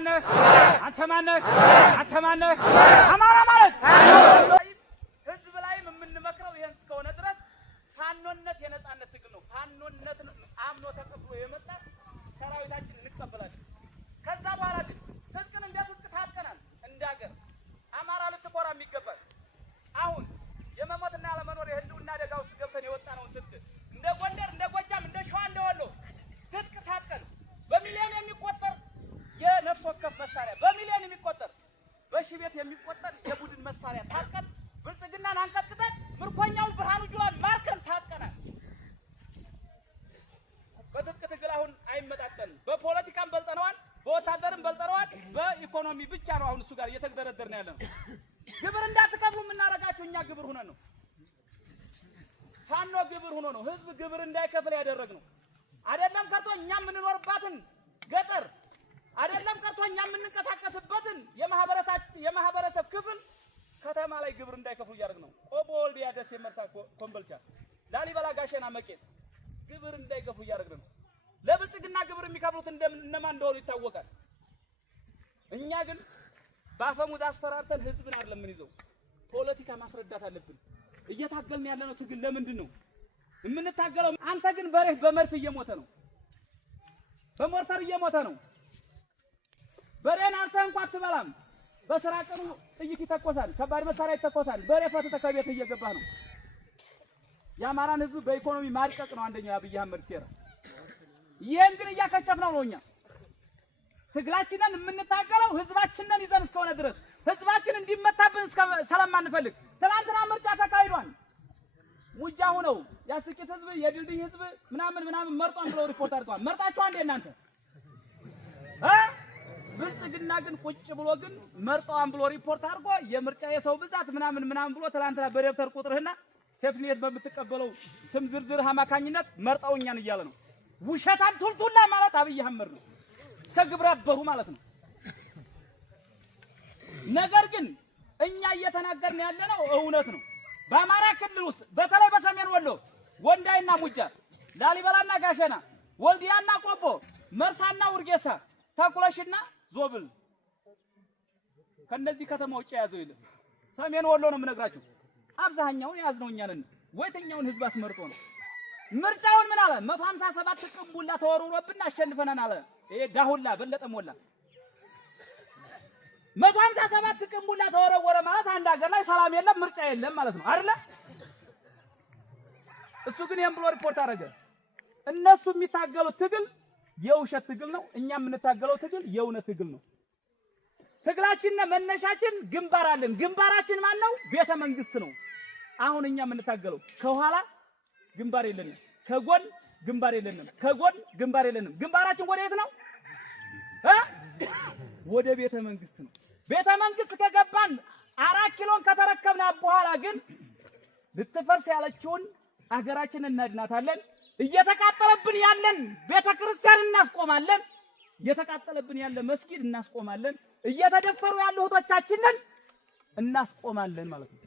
ማነህ? አንተ ማነህ? አንተ ማነህ? አማራ ማለት ህዝብ ላይም የምንመክረው ይሄን እስከሆነ ድረስ ፋኖነት የነጻነት ትግል ነው። ፋኖነት አምኖ ተቀብሎ የመጣ ሰራዊታችን እንቀበላለን። ከዛ በኋላ ግን ትጥቅን እንደ ትጥቅ ታጥቀናል። እንዳገር አማራ ልትቆራ የሚገባል። አሁን የመሞትና ያለመኖር የህልውና አደጋ ውስጥ ገብተን የወጣነውን ትጥቅ እንደ ጎንደር፣ እንደ ጎጃም፣ እንደ ሸዋ፣ እንደ ወሎ ትጥቅ ታጥቀን በሚሊዮን የሚቆጠር የነፍስ ወከፍ መሳሪያ በሚሊዮን የሚቆጠር በሺህ ቤት የሚቆጠር የቡድን መሳሪያ ታጥቀን ብልጽግናን አንቀጥቅጠን ምርኮኛውን ብርሃኑ ጁላን ማርከን ታጥቀናል። በትጥቅ ትግል አሁን አይመጣጠንም። በፖለቲካም በልጠነዋል፣ በወታደርም በልጠነዋል። በኢኮኖሚ ብቻ ነው አሁን እሱ ጋር እየተደረደርን ያለ ነው። ግብር እንዳትከፍሉ የምናረጋችሁ እኛ ግብር ሆነን ነው። ፋኖ ግብር ሆኖ ነው ህዝብ ግብር እንዳይከፍል ያደረግነው። አይደለም ቀርቶ እኛ የምንኖርባትን ገጠር አይደለም ቀርቶ እኛ የምንንቀሳቀስበትን የማህበረሰብ ክፍል ከተማ ላይ ግብር እንዳይከፍሉ እያደረግነው። ቆቦ፣ ወልዲያ፣ ደሴ፣ መርሳ፣ ኮምቦልቻ፣ ላሊበላ፣ ጋሸና፣ መቄት ግብር እንዳይከፍሉ እያደረግነው። ለብልጽግና ግብር የሚከፍሉት እነማን እንደሆኑ ይታወቃል። እኛ ግን በአፈሙዝ አስፈራርተን ህዝብን አይደለም ምን ይዘው ፖለቲካ ማስረዳት አለብን። እየታገልን ያለነው ትግል ለምንድን ነው የምንታገለው? አንተ ግን በሬህ በመርፍ እየሞተ ነው፣ በሞርተር እየሞተ ነው። በሬን አርሰህ እንኳን አትበላም። በስራ ቀኑ ጥይት ይተኮሳል፣ ከባድ መሳሪያ ይተኮሳል። በሬ ፈትተህ ከቤት እየገባህ ነው። የአማራን ህዝብ በኢኮኖሚ ማድቀቅ ነው አንደኛው የአብይ አህመድ ሴራ። ይሄን ግን እያከሸፍነው ነው። እኛ ትግላችንን የምንታገለው ህዝባችንን ይዘን እስከሆነ ድረስ ህዝባችን እንዲመታብን ስለማንፈልግ ትናንትና ምርጫ ተካሂዷል። ሙጃ ሆነው ያስቂት ህዝብ የድልድይ ህዝብ ምናምን መርጧን ብለው ሪፖርት አድርገዋል። መርጣችሁ አንዴ እናንተ ብልጽግና ግን ቁጭ ብሎ ግን መርጧን ብሎ ሪፖርት አድርጎ የምርጫ የሰው ብዛት ምናምን ብሎ ትናንትና በደብተር ቁጥርህና ሴፍትኔት በምትቀበለው ስም ዝርዝር አማካኝነት መርጣውኛን እያለ ነው። ውሸታም ቱልቱላ ማለት አብይ አህመድ ነው፣ እስከ ግብረ አበሩ ማለት ነው። ነገር ግን እኛ እየተናገርን ያለነው እውነት ነው። በአማራ ክልል ውስጥ በተለይ በሰሜን ወሎ ወንዳይና ሙጃ፣ ላሊበላና ጋሸና፣ ወልዲያና ቆቦ፣ መርሳና ውርጌሳ፣ ተኩለሽና ዞብል ከነዚህ ከተማ ውጭ ያዘው የለም። ሰሜን ወሎ ነው የምነግራችሁ። አብዛኛውን ያዝነው እኛ ነን። ወይተኛውን ህዝብ አስመርጦ ነው ምርጫውን ምን አለ 157 ቅንቡላ ተወርውሮብን አሸንፈናል አለ። ይሄ ዳሁላ በለጠ ሞላ 157 ቅንቡላ ተወረወረ ማለት አንድ ሀገር ላይ ሰላም የለም ምርጫ የለም ማለት ነው አይደለ? እሱ ግን ይሄን ብሎ ሪፖርት አደረገ። እነሱ የሚታገሉት ትግል የውሸት ትግል ነው። እኛ የምንታገለው ትግል የእውነት ትግል ነው። ትግላችን መነሻችን ግንባር አለን። ግንባራችን ማን ነው? ቤተ መንግስት ነው። አሁን እኛ የምንታገለው ከኋላ ግንባር የለንም፣ ከጎን ግንባር የለንም፣ ከጎን ግንባር የለንም። ግንባራችን ወደ የት ነው? ወደ ቤተ መንግስት ነው። ቤተ መንግስት ከገባን 4 ኪሎን ከተረከብና በኋላ ግን ልትፈርስ ያለችውን አገራችንን እናድናታለን። እየተቃጠለብን ያለን ቤተክርስቲያን እናስቆማለን። እየተቃጠለብን ያለ መስጊድ እናስቆማለን። እየተደፈሩ ያሉ እህቶቻችንን እናስቆማለን ማለት ነው።